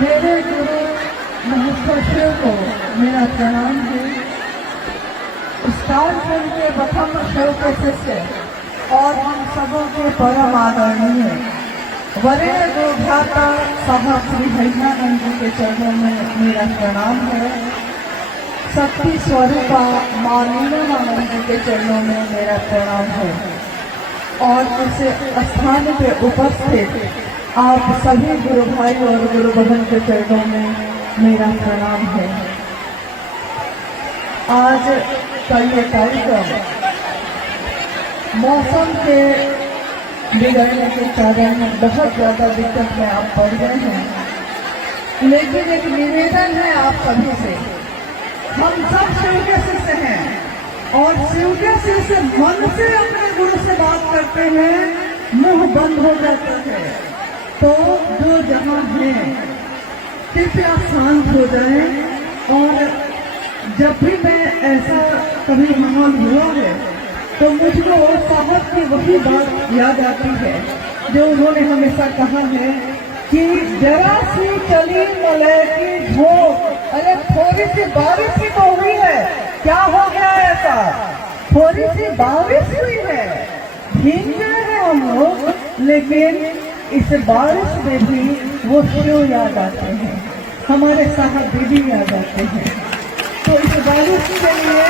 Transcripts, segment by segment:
मेरे गुरु महर्षि को मेरा प्रणाम है। स्टारफल के प्रथम शिव के शिष्य और हम सबों के परम आदरणीय वरेण्य गुरुभ्राता साहब श्री हरिनानंद जी के चरणों में मेरा प्रणाम है। शक्ति स्वरूपा मां नीलमानंद जी के चरणों में मेरा प्रणाम है और इस स्थान पे उपस्थित आप सभी गुरु भाई और गुरु बहन के चरणों में मेरा प्रणाम है। आज का ये कार्यक्रम मौसम के बिगड़ने के कारण बहुत ज्यादा दिक्कत में आप पड़ गए हैं, लेकिन एक निवेदन है आप सभी से। हम सब शिव के शिष्य हैं और शिव के शिष्य मन से अपने गुरु से बात करते हैं, मुंह बंद हो जाता है। तो जो जहां है कृपया शांत हो जाए। और जब भी मैं ऐसा कभी माहौल हुआ है तो मुझको साहब की वही बात याद आती है जो उन्होंने हमेशा कहा है कि जरा सी चली मलय की झोंक, अरे थोड़ी सी बारिश ही तो हुई है, क्या हो गया ऐसा? थोड़ी सी बारिश हुई है, भीग गए हैं हम लोग, लेकिन इस बारिश में भी वो शिव याद आते हैं, हमारे साहब दीदी याद आते हैं। तो इस बारिश के लिए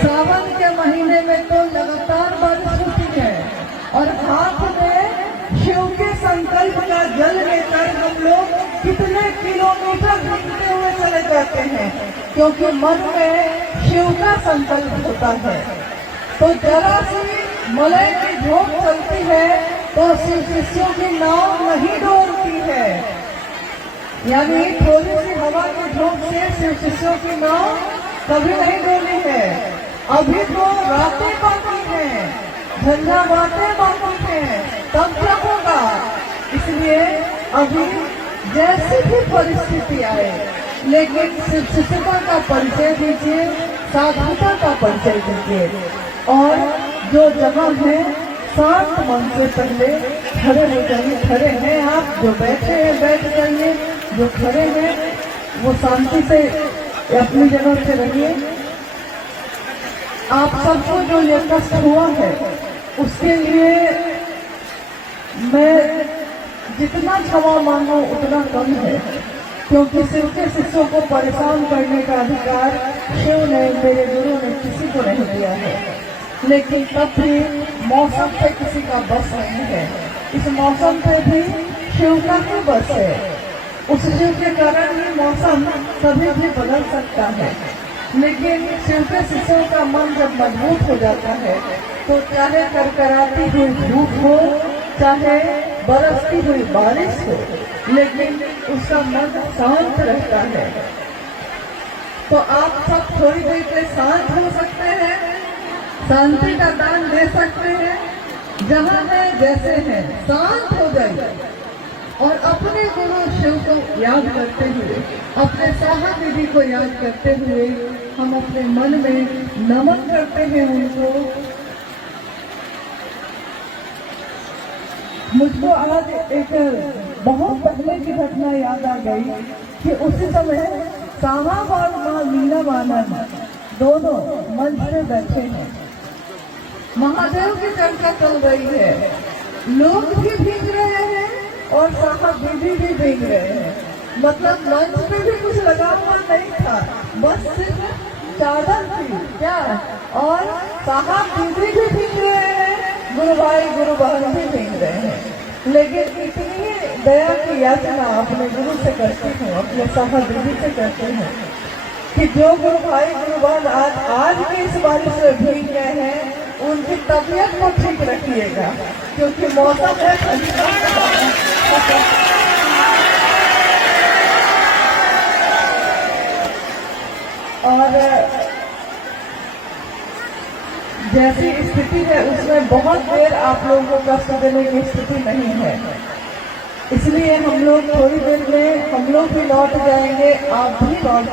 सावन के महीने में तो लगातार बारिश होती है और हाथ में शिव के संकल्प का जल लेकर हम लोग कितने किलोमीटर घूमते हुए चले जाते हैं, क्योंकि मन में शिव का संकल्प होता है। तो जरा सी मलय की झोंक चलती है तो शिव शिष्यों की नाव नहीं डोलती है, यानी थोड़ी सी हवा की झोंक से शिव शिष्यों की नाव कभी नहीं डोली है। अभी तो रातें बाकी हैं, झंझावातें बाकी हैं, तब क्या होगा? इसलिए अभी जैसी भी परिस्थिति आए, लेकिन शिव शिष्यता का परिचय दीजिए, साधुता का परिचय दीजिए। और जो जगह है शांत मन से पहले खड़े हो जाइए। खड़े हैं आप, जो बैठे हैं बैठ जाइए, जो खड़े हैं वो शांति से अपनी जगह से रहिए। आप सबको जो ये कष्ट हुआ है उसके लिए मैं जितना क्षमा मांगू उतना कम है, क्योंकि शिव के शिष्यों को परेशान करने का अधिकार शिव ने, मेरे गुरु ने किसी को नहीं दिया है। लेकिन तब भी मौसम पे किसी का बस नहीं है, इस मौसम पे भी शिव का ही बस है। उस शिव के कारण ही मौसम कभी भी बदल सकता है। लेकिन शिव के शिष्यों का मन जब मजबूत हो जाता है तो चाहे करकराती हुई धूप हो, चाहे बरसती हुई बारिश हो, लेकिन उसका मन शांत रहता है। तो आप सब थोड़ी देर के शांत हो सकते हैं, शांति का दान दे सकते हैं, जहां है जैसे हैं शांत हो जाइए और अपने गुरु शिव को याद करते हुए, अपने साहब दीदी को याद करते हुए हम अपने मन में नमन करते हैं उनको। मुझको आज एक बहुत पहले की घटना याद आ गई कि उसी समय साहब और मां नीलमानंद दोनों मंच में बैठे हैं, महादेव की चर्चा चल रही है, लोग भी भीग रहे हैं और साहब दीदी भी भीग रहे हैं। मतलब मंच पे भी कुछ लगा हुआ नहीं था, बस सिर्फ चादर थी क्या, और साहब दीदी भी भीग रहे हैं, गुरु भाई गुरु बहन भी भीग रहे हैं। लेकिन इतनी दया की याचना अपने गुरु से करती हूँ, अपने साहब दीदी से करती हूँ कि जो गुरु भाई गुरु बहन आज भी इस बारिश में भीग रहे हैं, उनकी तबीयत को ठीक रखिएगा, क्योंकि मौसम है और जैसी स्थिति है उसमें बहुत देर आप लोगों को कष्ट देने की स्थिति नहीं है। इसलिए हम लोग थोड़ी देर में हम लोग भी लौट जाएंगे, आप भी लौट